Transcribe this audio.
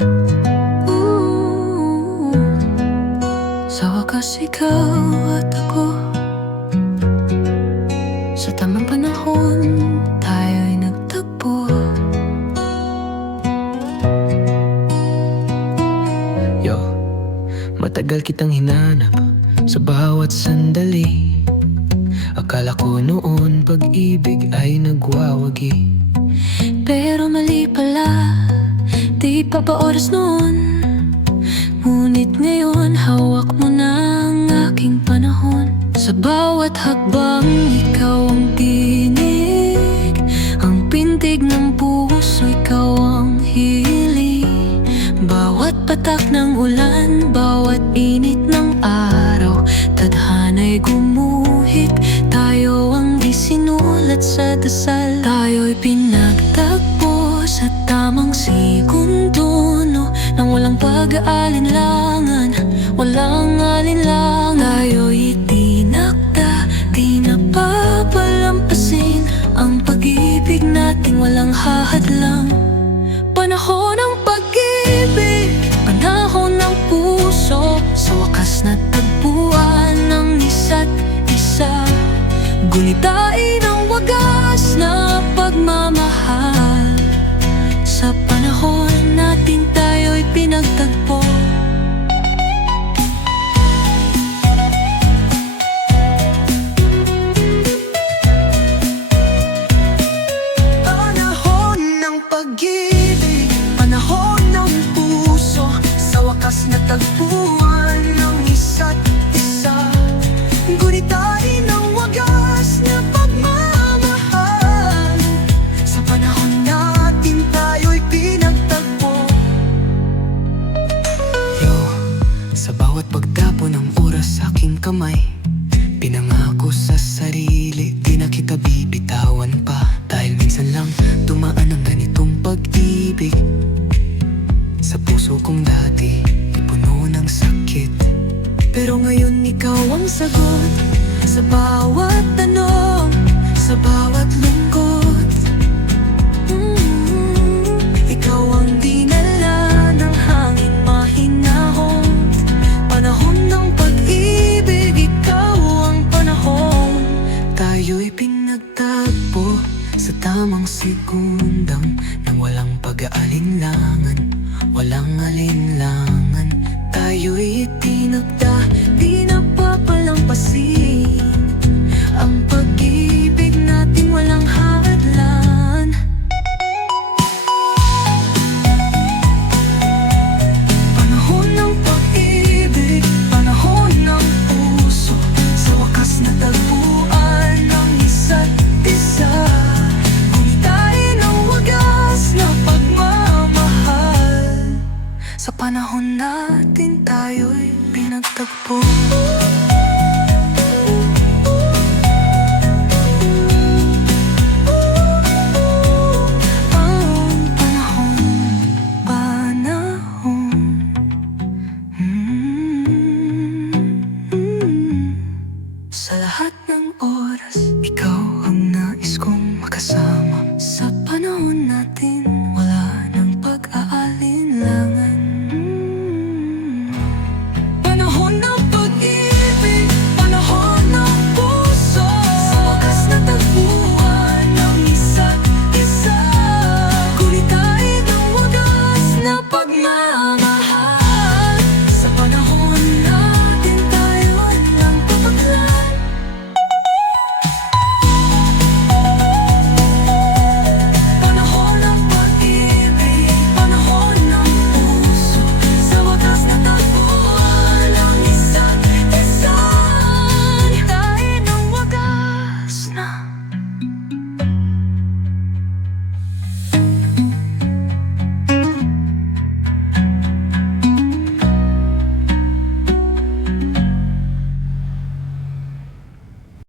Ooh, Sa wakas ikaw at ako. Sa tamang panahon tayo'y nagtagpo. Yo, matagal kitang hinanap sa bawat sandali. Akala ko noon pag-ibig ay nagwawagi. Pero mali pala Di pa ba oras noon Ngunit ngayon hawak mo na ang aking panahon. Sa bawat hakbang ikaw ang tinig. Ang pintig ng puso ikaw ang hiling Bawat patak ng ulan, bawat init ng araw Tadhana'y gumuhit, tayo ang isinulat sa dasal Tayo'y pinagtagpo pag-aalinlangan, walang alinlangan. Tayo'y itinakda, di napapalampasin Ang pag-ibig natin walang hahadlang. Panahon ng pag-ibig Panahon ng puso. Sa wakas na tagpuan ng isa't isa. Gunitain ang wagas na pagmamahal bawat pagtapo ng oras sa aking kamay Pinangako sa sarili, di na kita bibitawan pa. Dahil minsan lang dumaan ang ganitong pag-ibig. Sa puso kong dati, ipuno ng sakit. Pero ngayon ikaw ang sagot Sa bawat tanong Sa bawat lungkot. Mm, sa tamang segundang Nang walang pag-aalinlangan, walang alinlangan. Tayo'y itinagda Di napapalampasin panahon natin tayo'y pinagtagpo. Ang panahon, panahon. Mm lahat ng oras, ikaw ang nais kong makasama. Sa panahon natin